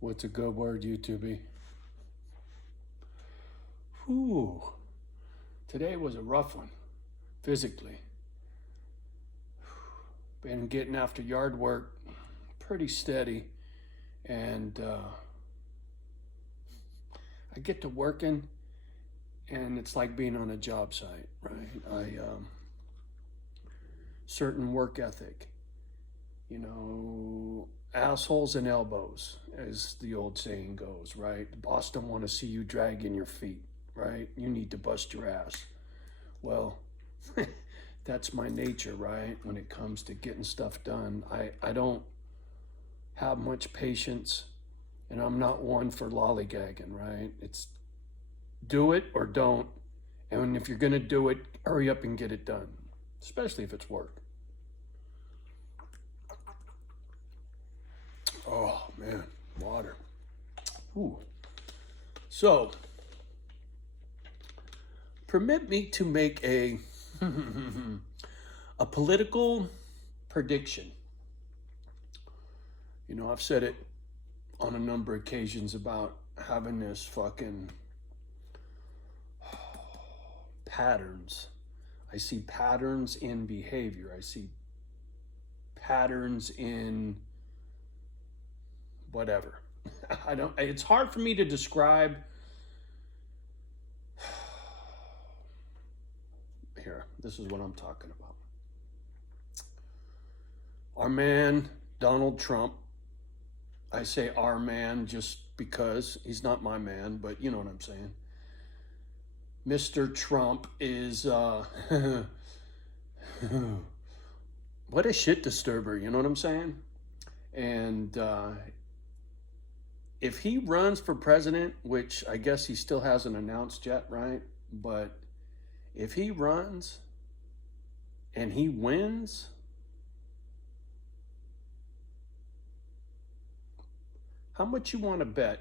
What's a good word, YouTube? Whew. Today was a rough one, physically. Been getting after yard work pretty steady, and I get to working, and it's like being on a job site, right? Certain work ethic, assholes and elbows, as the old saying goes, right? The boss don't want to see you dragging your feet, right? You need to bust your ass. Well, that's my nature, right? When it comes to getting stuff done, I don't have much patience, and I'm not one for lollygagging, right? It's do it or don't. And if you're going to do it, hurry up and get it done, especially if it's work. Oh, man, water. Ooh. So, permit me to make a political prediction. I've said it on a number of occasions about having this fucking patterns. I see patterns in behavior. I see patterns in whatever. It's hard for me to describe. Here, this is what I'm talking about. Our man, Donald Trump. I say our man just because he's not my man, but you know what I'm saying. Mr. Trump is, what a shit disturber, you know what I'm saying? And if he runs for president, which I guess he still hasn't announced yet, right? But if he runs and he wins, how much you want to bet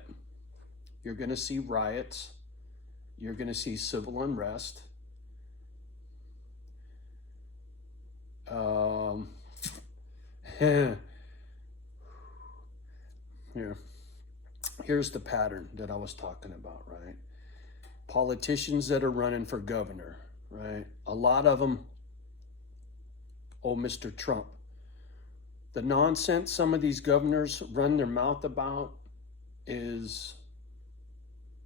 you're going to see riots, you're going to see civil unrest, here's the pattern that I was talking about, right? Politicians that are running for governor, right? A lot of them, Mr. Trump. The nonsense some of these governors run their mouth about is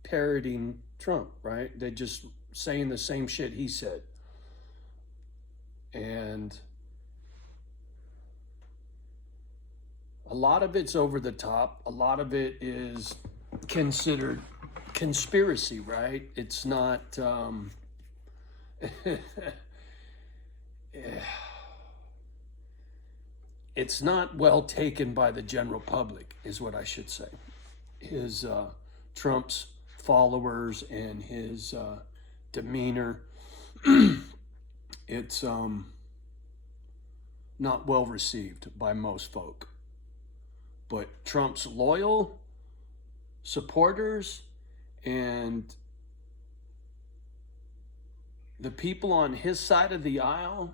parroting Trump, right? They're just saying the same shit he said. And a lot of it's over the top. A lot of it is considered conspiracy, right? It's not, it's not well taken by the general public, is what I should say. His Trump's followers and his demeanor, it's not well received by most folk. But Trump's loyal supporters and the people on his side of the aisle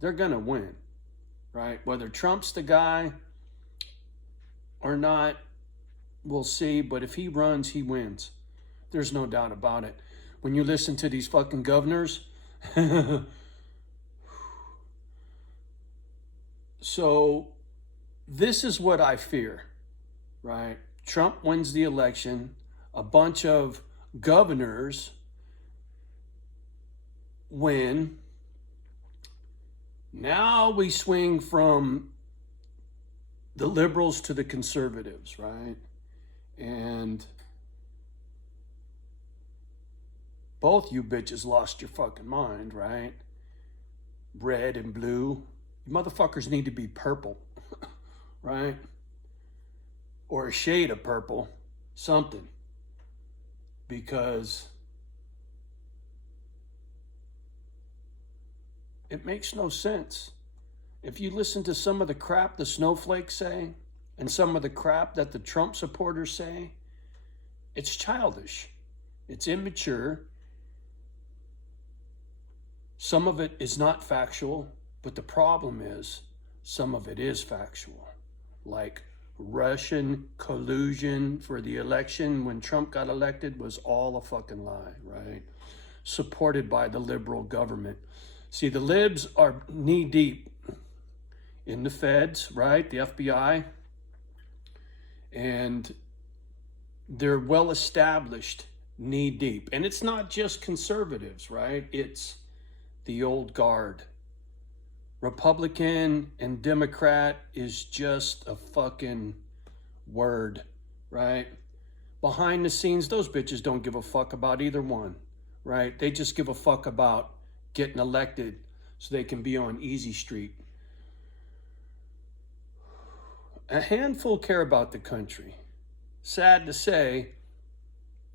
they're gonna win, right? Whether Trump's the guy or not, we'll see. But if he runs, he wins. There's no doubt about it. When you listen to these fucking governors, so this is what I fear, right? Trump wins the election. A bunch of governors win. Now we swing from the liberals to the conservatives, right? And both you bitches lost your fucking mind, right? Red and blue. You motherfuckers need to be purple, right? Or a shade of purple, something. Because it makes no sense. If you listen to some of the crap the snowflakes say and some of the crap that the Trump supporters say, it's childish. It's immature. Some of it is not factual, But the problem is, some of it is factual. Like Russian collusion for the election when Trump got elected was all a fucking lie, right? Supported by the liberal government. See, the libs are knee deep in the feds, right? The FBI. And they're well established knee deep. And it's not just conservatives, right? It's the old guard. Republican and Democrat is just a fucking word, right? Behind the scenes, those bitches don't give a fuck about either one, right? They just give a fuck about getting elected so they can be on easy street. A handful care about the country. Sad to say,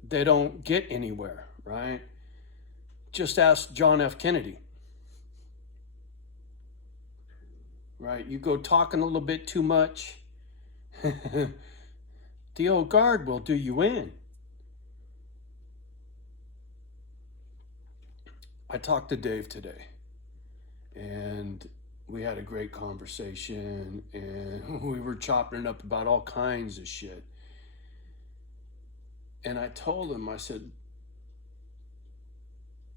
they don't get anywhere, right? Just ask John F. Kennedy. Right? You go talking a little bit too much, the old guard will do you in. I talked to Dave today, and we had a great conversation, and we were chopping it up about all kinds of shit. And I told him, I said,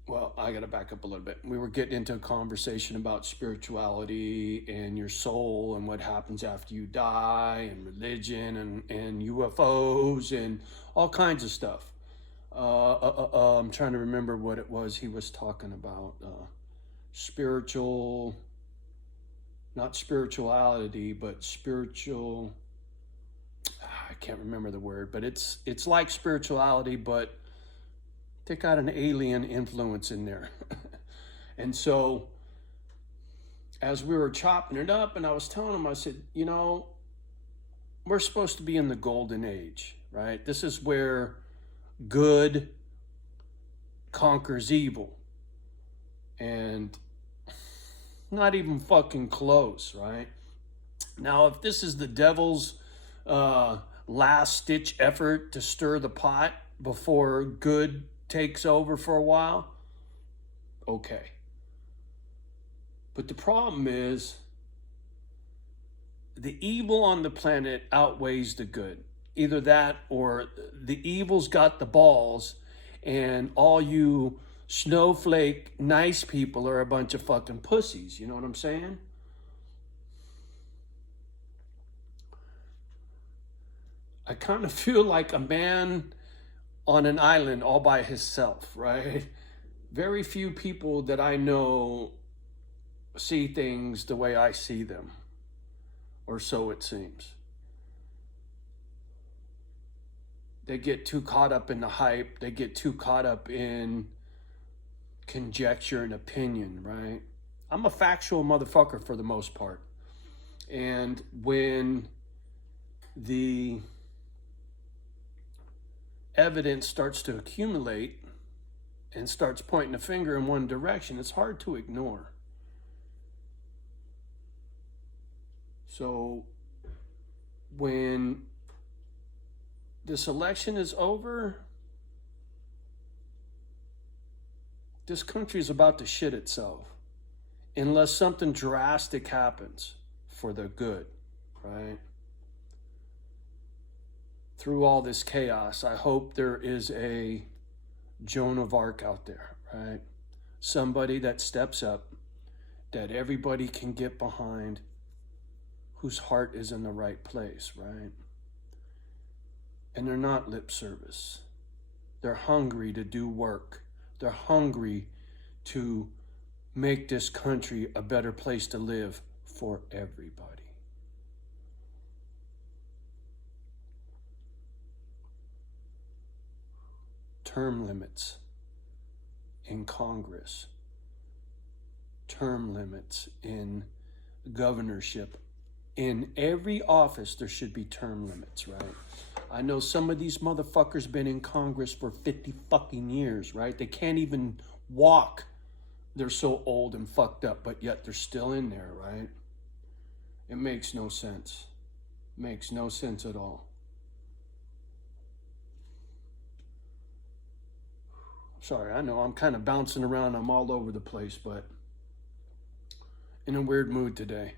well, I got to back up a little bit. We were getting into a conversation about spirituality and your soul and what happens after you die and religion and UFOs and all kinds of stuff. I'm trying to remember what it was he was talking about. Spiritual, not spirituality, but spiritual. I can't remember the word, but it's like spirituality, but they got an alien influence in there. And so as we were chopping it up, and I was telling him, I said, you know, we're supposed to be in the golden age, right? This is where good conquers evil. And not even fucking close, right? Now, if this is the devil's last-ditch effort to stir the pot before good takes over for a while, okay. But the problem is the evil on the planet outweighs the good. Either that or the evil's got the balls and all you snowflake nice people are a bunch of fucking pussies. You know what I'm saying? I kind of feel like a man on an island all by himself, right? Very few people that I know see things the way I see them, or so it seems. They get too caught up in the hype. They get too caught up in conjecture and opinion, right? I'm a factual motherfucker for the most part. And when the evidence starts to accumulate and starts pointing a finger in one direction, it's hard to ignore. So when this election is over, this country is about to shit itself unless something drastic happens for the good, right? Through all this chaos, I hope there is a Joan of Arc out there, right? Somebody that steps up, that everybody can get behind, whose heart is in the right place, right? And they're not lip service. They're hungry to do work. They're hungry to make this country a better place to live for everybody. Term limits in Congress, term limits in governorship. In every office, there should be term limits, right? I know some of these motherfuckers been in Congress for 50 fucking years, right? They can't even walk. They're so old and fucked up, but yet they're still in there, right? It makes no sense. Makes no sense at all. Sorry, I know I'm kind of bouncing around. I'm all over the place, but in a weird mood today.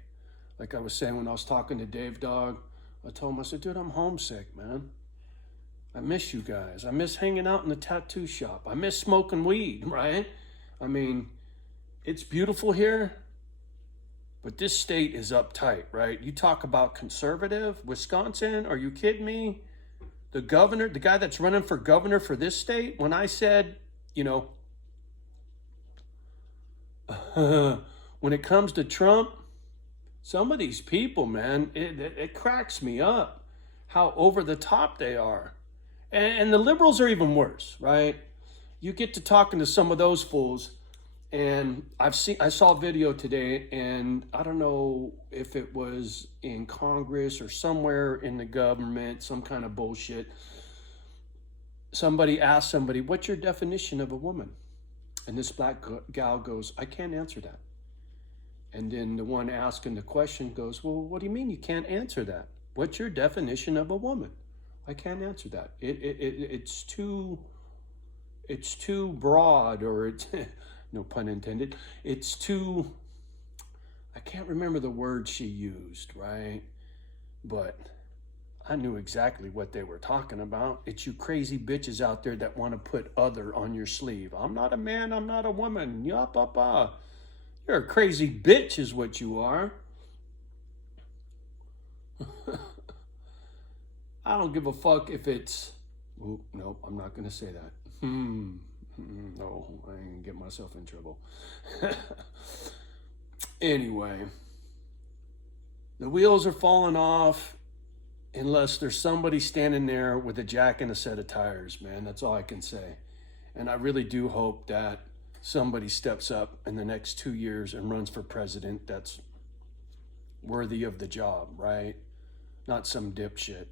Like I was saying when I was talking to Dave Dog, I told him, I said, dude, I'm homesick, man. I miss you guys. I miss hanging out in the tattoo shop. I miss smoking weed, right? I mean, it's beautiful here, but this state is uptight, right? You talk about conservative, Wisconsin, are you kidding me? The governor, the guy that's running for governor for this state, when I said, you know, when it comes to Trump, some of these people, man, it cracks me up how over the top they are. And the liberals are even worse, right? You get to talking to some of those fools, and I saw a video today, and I don't know if it was in Congress or somewhere in the government, some kind of bullshit. Somebody asked somebody, what's your definition of a woman? And this black gal goes, I can't answer that. And then the one asking the question goes, well, what do you mean you can't answer that? What's your definition of a woman? I can't answer that. It's too broad, or it's no pun intended. It's too, I can't remember the word she used, right? But I knew exactly what they were talking about. It's you crazy bitches out there that want to put other on your sleeve. I'm not a man, I'm not a woman. Yup. You're a crazy bitch is what you are. I don't give a fuck if it's, oh, no, I'm not going to say that. No, I ain't going to get myself in trouble. Anyway, the wheels are falling off unless there's somebody standing there with a jack and a set of tires, man. That's all I can say. And I really do hope that somebody steps up in the next 2 years and runs for president that's worthy of the job, right? Not some dipshit.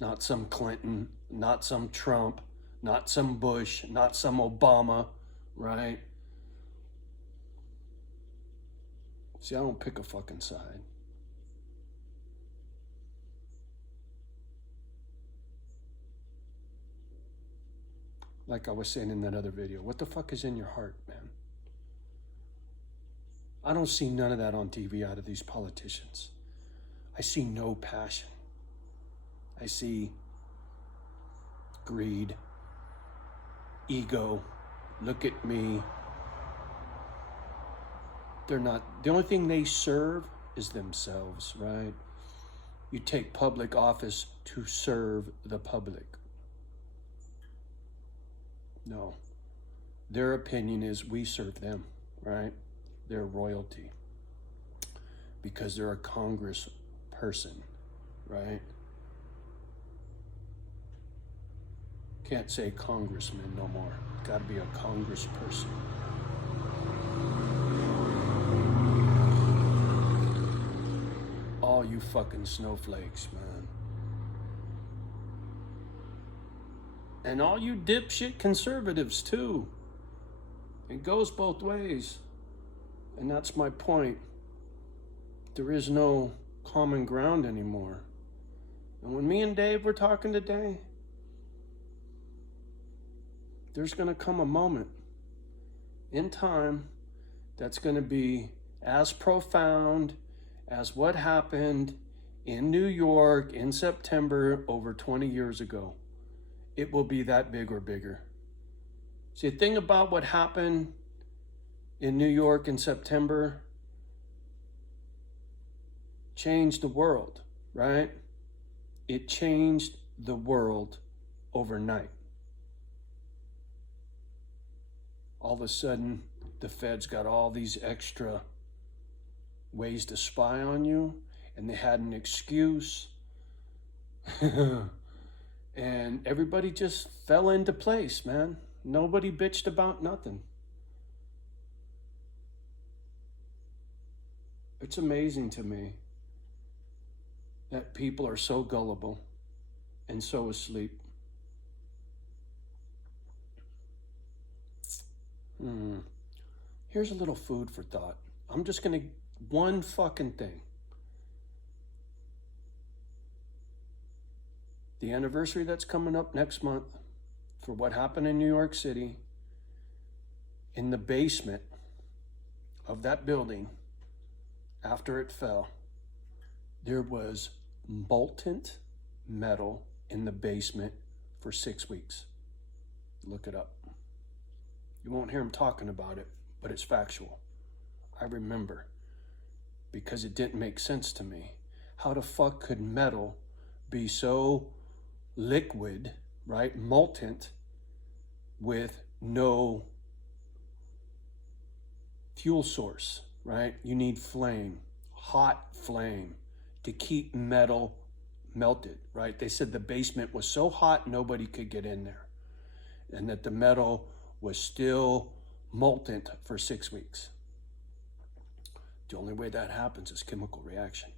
Not some Clinton, not some Trump, not some Bush, not some Obama, right? See, I don't pick a fucking side. Like I was saying in that other video, what the fuck is in your heart, man? I don't see none of that on TV out of these politicians. I see no passion. I see greed, ego, look at me. They're not, the only thing they serve is themselves, right? You take public office to serve the public. No, their opinion is we serve them, right? They're royalty because they're a Congress person, right? Can't say congressman no more. Got to be a congressperson. All you fucking snowflakes, man. And all you dipshit conservatives, too. It goes both ways. And that's my point. There is no common ground anymore. And when me and Dave were talking today, there's going to come a moment in time that's going to be as profound as what happened in New York in September over 20 years ago. It will be that big or bigger. See, the thing about what happened in New York in September changed the world, right? It changed the world overnight. All of a sudden, the feds got all these extra ways to spy on you, and they had an excuse. And everybody just fell into place, man. Nobody bitched about nothing. It's amazing to me that people are so gullible and so asleep. Here's a little food for thought. I'm just going to, one fucking thing. The anniversary that's coming up next month for what happened in New York City, in the basement of that building after it fell, there was molten metal in the basement for 6 weeks. Look it up. You won't hear him talking about it, but it's factual. I remember, because it didn't make sense to me. How the fuck could metal be so liquid, right, molten, with no fuel source, right? You need flame, hot flame, to keep metal melted, right? They said the basement was so hot nobody could get in there, and that the metal was still molten for 6 weeks. The only way that happens is chemical reaction.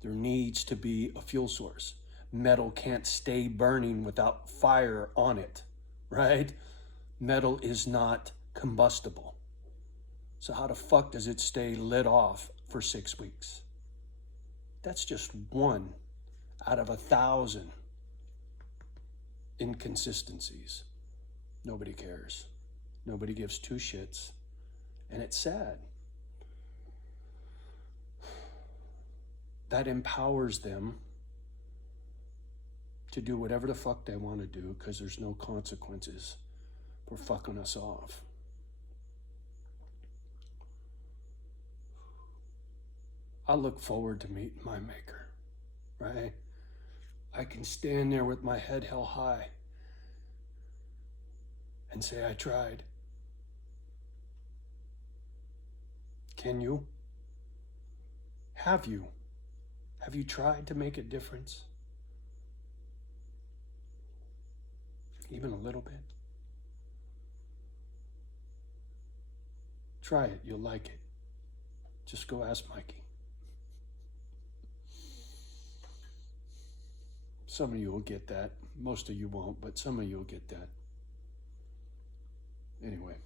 There needs to be a fuel source. Metal can't stay burning without fire on it, right? Metal is not combustible. So how the fuck does it stay lit off for 6 weeks? That's just one out of 1,000 inconsistencies. Nobody cares. Nobody gives two shits. And it's sad. That empowers them to do whatever the fuck they want to do because there's no consequences for fucking us off. I look forward to meeting my maker, right? I can stand there with my head held high and say I tried. Can you? Have you? Have you tried to make a difference? Even a little bit? Try it, you'll like it. Just go ask Mikey. Some of you will get that. Most of you won't, but some of you will get that. Anyway,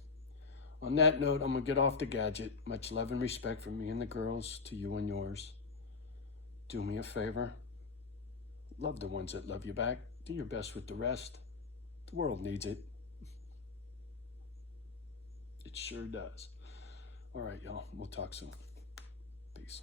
on that note, I'm going to get off the gadget. Much love and respect from me and the girls to you and yours. Do me a favor. Love the ones that love you back. Do your best with the rest. The world needs it. It sure does. All right, y'all. We'll talk soon. Peace.